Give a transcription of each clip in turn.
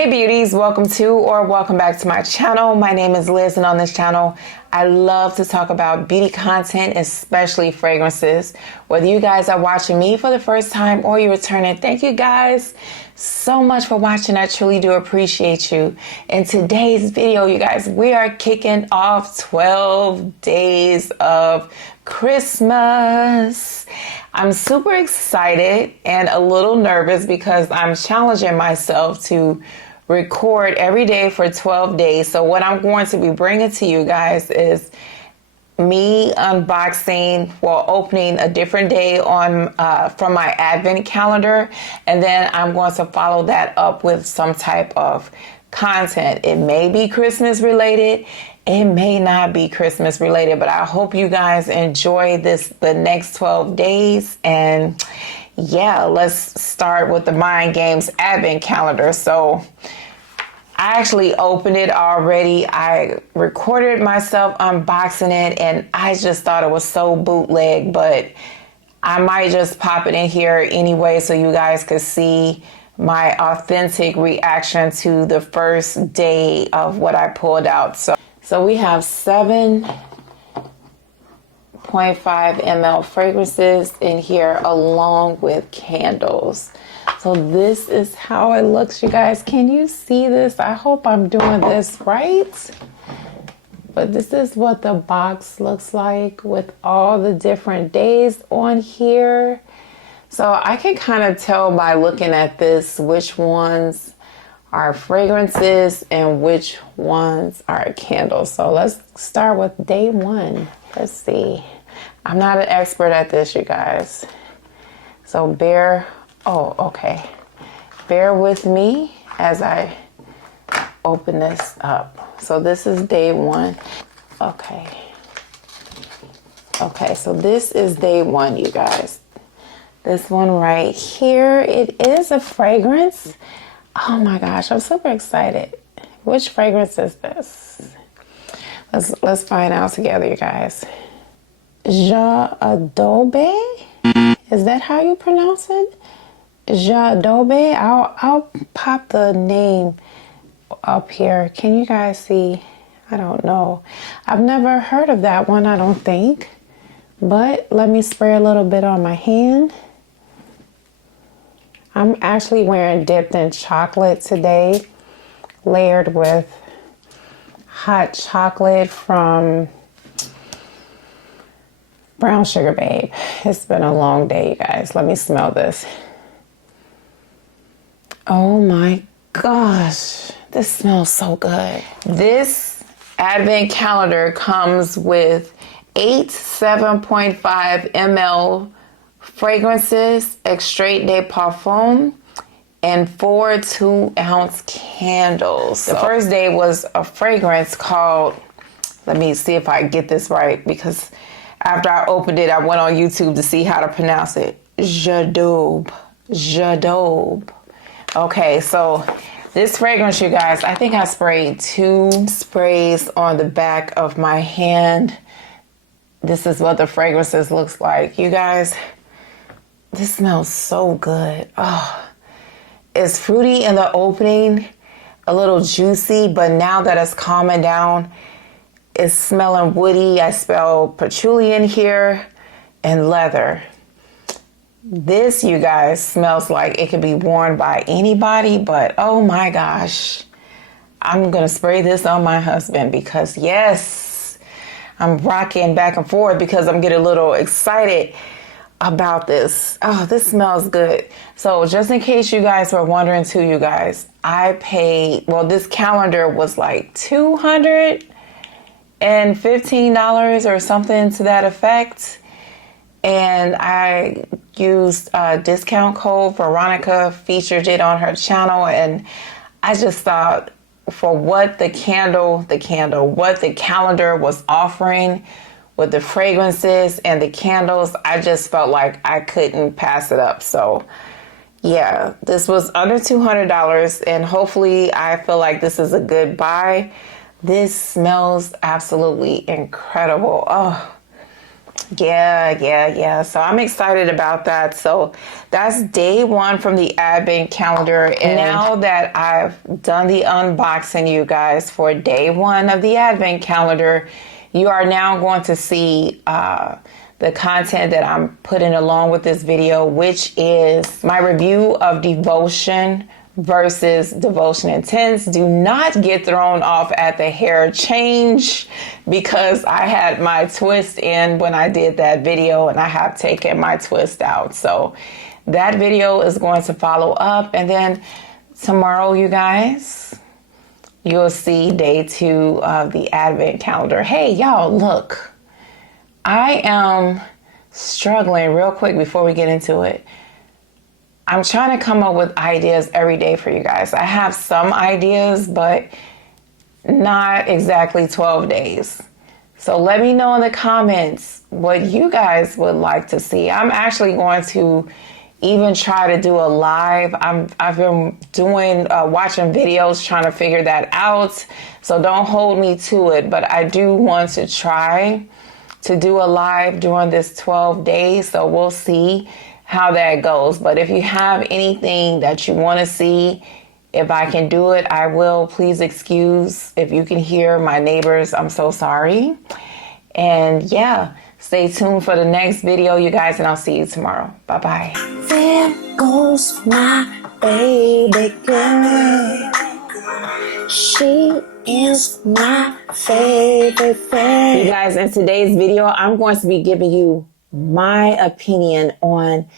Hey beauties, welcome to or welcome back to my channel. My name is Liz, and on this channel I love to talk about beauty content, especially fragrances. Whether you guys are watching me for the first time or you're returning, thank you guys so much for watching. I truly do appreciate you. In today's video, you guys, we are kicking off 12 days of Christmas. I'm super excited and a little nervous because I'm challenging myself to record every day for 12 days. So what I'm going to be bringing to you guys is me unboxing, well, opening a different day on from my advent calendar, and then I'm going to follow that up with some type of content. It may be Christmas related, it may not be Christmas related, but I hope you guys enjoy the next 12 days. And yeah, let's start with the Mind Games advent calendar. So I actually opened it already. I recorded myself unboxing it, and I just thought it was so bootleg, but I might just pop it in here anyway so you guys could see my authentic reaction to the first day of what I pulled out. So we have 7.5 ml fragrances in here along with candles. So this is how it looks, you guys. Can you see this? I hope I'm doing this right. But this is what the box looks like with all the different days on here. So I can kind of tell by looking at this which ones are fragrances and which ones are candles. So let's start with day one. Let's see. I'm not an expert at this, you guys. So bear with me as I open this up. So this is day one. Okay, so this is day one, you guys. This one right here, it is a fragrance. Oh my gosh, I'm super excited. Which fragrance is this? Let's find out together, you guys. J'Adobe? Is that how you pronounce it? J'Adobe? I'll pop the name up here. Can you guys see? I don't know. I've never heard of that one, I don't think. But let me spray a little bit on my hand. I'm actually wearing dipped in chocolate today, layered with hot chocolate from Brown Sugar Babe. It's been a long day, you guys. Let me smell this. Oh my gosh, this smells so good. This advent calendar comes with 8 7.5 ml fragrances, extrait de parfum, and 4 2-ounce candles. The first day was a fragrance called, let me see if I get this right, because after I opened it, I went on YouTube to see how to pronounce it. J'Adobe. Okay, so this fragrance, you guys, I think I sprayed 2 sprays on the back of my hand. This is what the fragrances looks like. You guys, this smells so good. Oh, it's fruity in the opening, a little juicy, but now that it's calming down, it's smelling woody. I smell patchouli in here and leather. This, you guys, smells like it could be worn by anybody, but oh my gosh, I'm gonna spray this on my husband because yes, I'm rocking back and forth because I'm getting a little excited about this. Oh, this smells good. So just in case you guys were wondering too, you guys, I paid, well, this calendar was like $215 or something to that effect. And I used a discount code. Veronica featured it on her channel, and I just thought for what the calendar was offering with the fragrances and the candles, I just felt like I couldn't pass it up. So yeah, this was under $200, and hopefully I feel like this is a good buy. This smells absolutely incredible. Oh, Yeah. So I'm excited about that. So that's day one from the advent calendar. And now that I've done the unboxing, you guys, for day one of the advent calendar, you are now going to see the content that I'm putting along with this video, which is my review of devotion versus devotion intense. Do not get thrown off at the hair change, because I had my twist in when I did that video and I have taken my twist out. So that video is going to follow up, and then tomorrow, you guys, you'll see day two of the advent calendar. Hey y'all, look, I am struggling real quick before we get into it. I'm trying to come up with ideas every day for you guys. I have some ideas, but not exactly 12 days. So let me know in the comments what you guys would like to see. I'm actually going to even try to do a live. I've been doing, watching videos, trying to figure that out. So don't hold me to it, but I do want to try to do a live during this 12 days. So we'll see how that goes. But if you have anything that you want to see, if I can do it, I will. Please excuse if you can hear my neighbors. I'm so sorry. And yeah, stay tuned for the next video, you guys, and I'll see you tomorrow. Bye-bye. There goes my baby girl. She is my favorite friend. You guys, in today's video, I'm going to be giving you my opinion on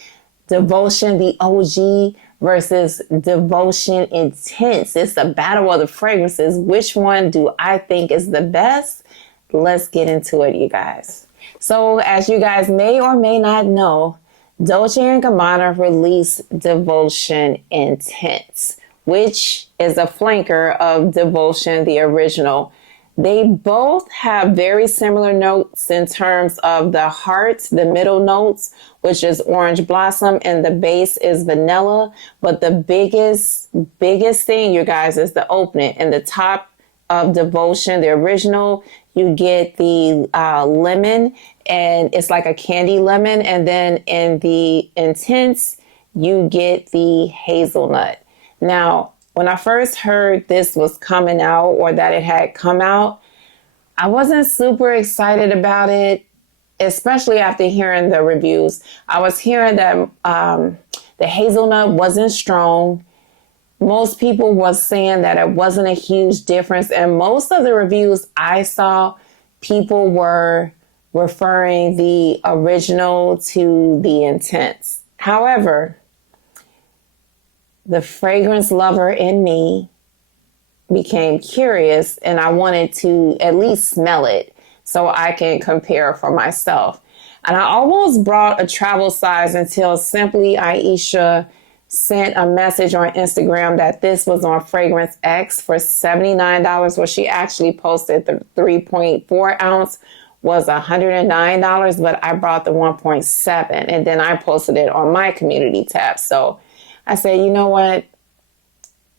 devotion, the OG, versus devotion intense. It's the battle of the fragrances. Which one do I think is the best? Let's get into it, you guys. So as you guys may or may not know, Dolce & Gabbana released Devotion Intense, which is a flanker of Devotion, the original. They both have very similar notes in terms of the heart, the middle notes, which is orange blossom, and the base is vanilla. But the biggest thing, you guys, is the opening. In the top of Devotion, the original, you get the lemon, and it's like a candy lemon. And then in the Intense, you get the hazelnut. Now, when I first heard this was coming out, or that it had come out, I wasn't super excited about it, especially after hearing the reviews. I was hearing that the hazelnut wasn't strong. Most people was saying that it wasn't a huge difference. And most of the reviews I saw, people were referring the original to the Intense. However, the fragrance lover in me became curious, and I wanted to at least smell it so I can compare for myself. And I almost brought a travel size until Simply Aisha sent a message on Instagram that this was on Fragrance X for $79, where she actually posted the 3.4 ounce was $109, but I brought the 1.7, and then I posted it on my community tab. So I said, you know what?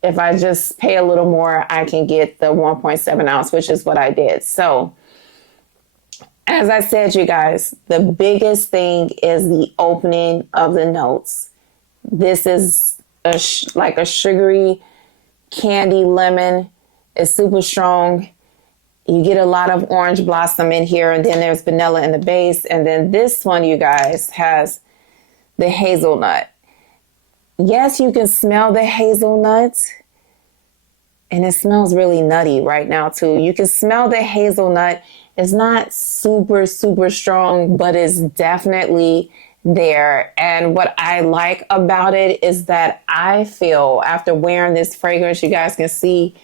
If I just pay a little more, I can get the 1.7 ounce, which is what I did. So as I said, you guys, the biggest thing is the opening of the notes. This is like a sugary candy lemon. It's super strong. You get a lot of orange blossom in here, and then there's vanilla in the base. And then this one, you guys, has the hazelnut. Yes, you can smell the hazelnut, and it smells really nutty right now too. You can smell the hazelnut. It's not super, super strong, but it's definitely there. And what I like about it is that I feel after wearing this fragrance, you guys can see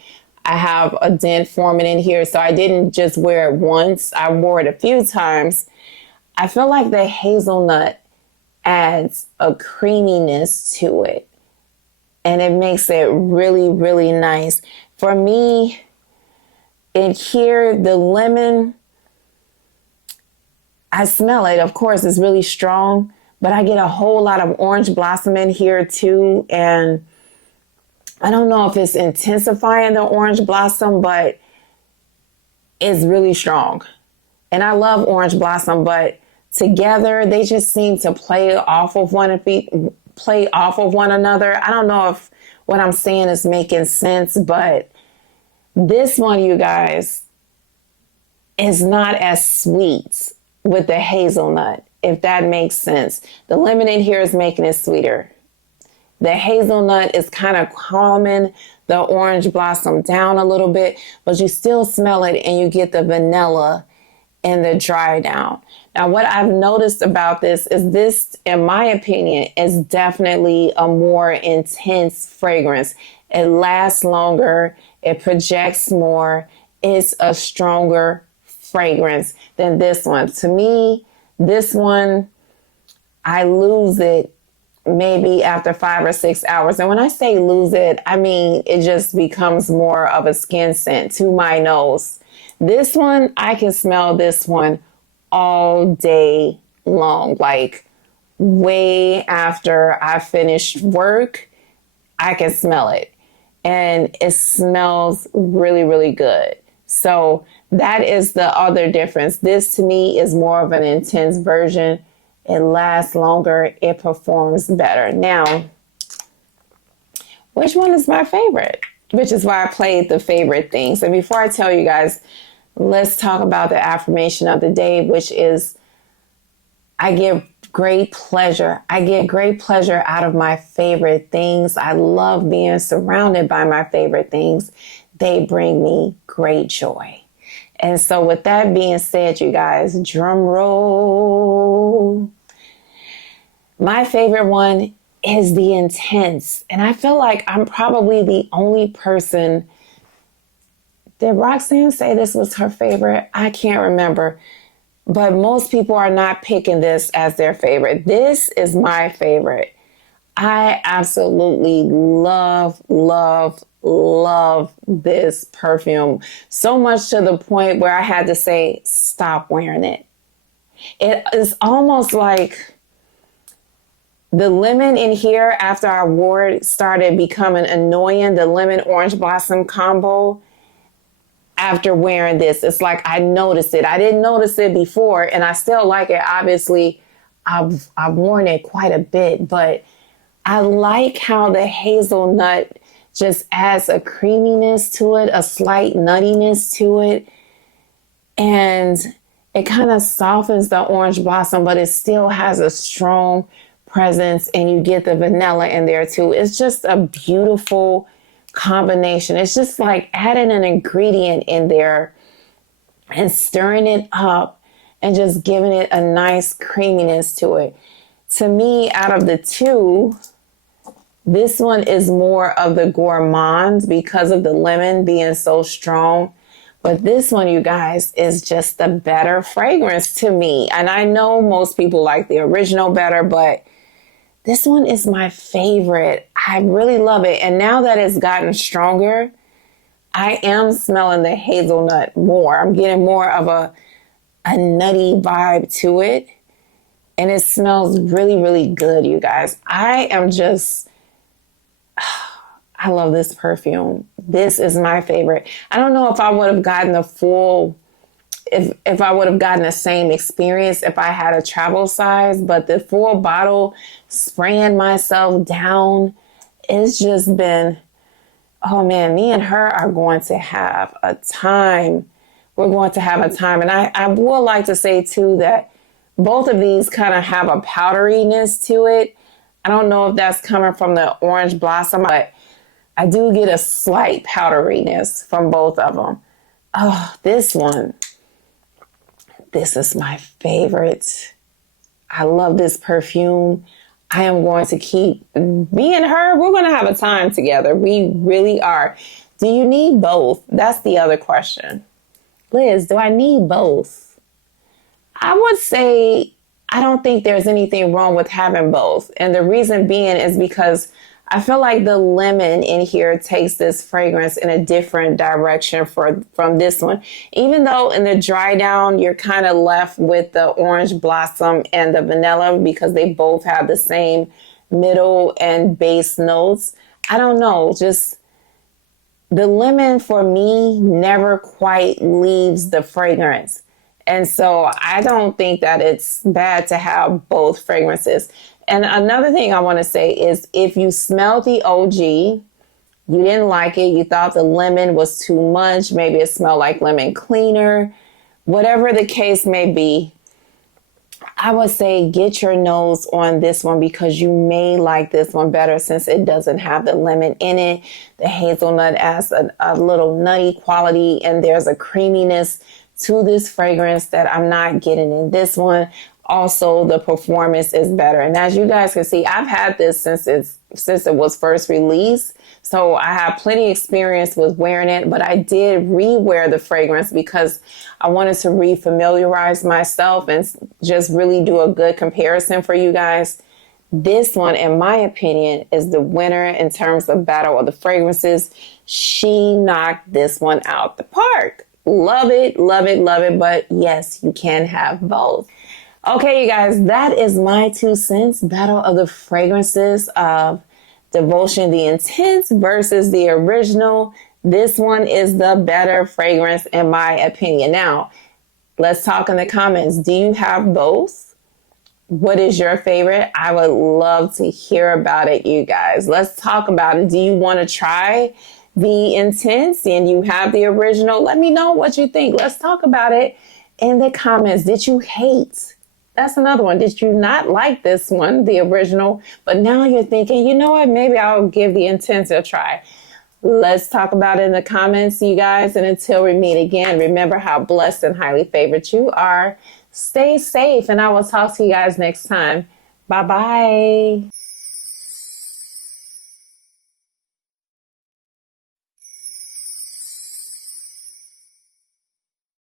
I have a dent forming in here. So I didn't just wear it once. I wore it a few times. I feel like the hazelnut adds a creaminess to it, and it makes it really, really nice. For me, in here, the lemon, I smell it. Of course, it's really strong, but I get a whole lot of orange blossom in here too. And I don't know if it's intensifying the orange blossom, but it's really strong. And I love orange blossom, but together. They just seem to play off of one another. I don't know if what I'm saying is making sense, but this one, you guys, is not as sweet with the hazelnut, if that makes sense. The lemon in here is making it sweeter. The hazelnut is kind of calming the orange blossom down a little bit, but you still smell it and you get the vanilla and the dry down. Now, what I've noticed about this is this, in my opinion, is definitely a more intense fragrance. It lasts longer. It projects more. It's a stronger fragrance than this one. To me, this one, I lose it maybe after 5 or 6 hours. And when I say lose it, I mean it just becomes more of a skin scent to my nose. This one, I can smell this one all day long. Like way after I finished work, I can smell it. And it smells really, really good. So that is the other difference. This to me is more of an intense version. It lasts longer. It performs better. Now, which one is my favorite? Which is why I played the favorite things. And before I tell you guys, let's talk about the affirmation of the day, which is I get great pleasure. I get great pleasure out of my favorite things. I love being surrounded by my favorite things. They bring me great joy. And so with that being said, you guys, drum roll. My favorite one is the intense. And I feel like I'm probably the only person. Did Roxanne say this was her favorite? I can't remember. But most people are not picking this as their favorite. This is my favorite. I absolutely love, love, love this perfume. So much to the point where I had to say, stop wearing it. It is almost like the lemon in here, after I wore it, started becoming annoying. The lemon orange blossom combo. After wearing this, it's like I noticed it. I didn't notice it before, and I still like it. Obviously, I've worn it quite a bit, but I like how the hazelnut just adds a creaminess to it, a slight nuttiness to it, and it kind of softens the orange blossom, but it still has a strong presence, and you get the vanilla in there too. It's just a beautiful combination. It's just like adding an ingredient in there and stirring it up and just giving it a nice creaminess to it. To me, out of the two, this one is more of the gourmand because of the lemon being so strong. But this one, you guys, is just the better fragrance to me. And I know most people like the original better, but this one is my favorite. I really love it. And now that it's gotten stronger, I am smelling the hazelnut more. I'm getting more of a nutty vibe to it. And it smells really, really good, you guys. I love this perfume. This is my favorite. I don't know if I would have gotten the full, if I would have gotten the same experience if I had a travel size, but the full bottle, spraying myself down, it's just been, oh man, me and her are going to have a time. We're going to have a time. And I would like to say too that both of these kind of have a powderiness to it. I don't know if that's coming from the orange blossom, but I do get a slight powderiness from both of them. Oh, this one. This is my favorite. I love this perfume. I am going to keep, me and her, we're going to have a time together. We really are. Do you need both? That's the other question. Liz, do I need both? I would say I don't think there's anything wrong with having both. And the reason being is because I feel like the lemon in here takes this fragrance in a different direction from this one. Even though in the dry down, you're kind of left with the orange blossom and the vanilla because they both have the same middle and base notes. I don't know, just the lemon for me never quite leaves the fragrance. And so I don't think that it's bad to have both fragrances. And another thing I want to say is if you smell the OG, you didn't like it, you thought the lemon was too much, maybe it smelled like lemon cleaner, whatever the case may be, I would say get your nose on this one because you may like this one better since it doesn't have the lemon in it. The hazelnut adds a little nutty quality, and there's a creaminess to this fragrance that I'm not getting in this one. Also, the performance is better. And as you guys can see, I've had this since it was first released. So I have plenty experience with wearing it, but I did re-wear the fragrance because I wanted to re-familiarize myself and just really do a good comparison for you guys. This one, in my opinion, is the winner in terms of battle of the fragrances. She knocked this one out the park. Love it, love it, love it. But yes, you can have both. Okay, you guys, that is my 2 cents. Battle of the fragrances of Devotion the Intense versus the original. This one is the better fragrance in my opinion. Now, let's talk in the comments. Do you have both? What is your favorite? I would love to hear about it, you guys. Let's talk about it. Do you want to try the Intense and you have the original? Let me know what you think. Let's talk about it in the comments. Did you hate? That's another one. Did you not like this one, the original? But now you're thinking, you know what? Maybe I'll give the Intense a try. Let's talk about it in the comments, you guys. And until we meet again, remember how blessed and highly favored you are. Stay safe, and I will talk to you guys next time. Bye-bye.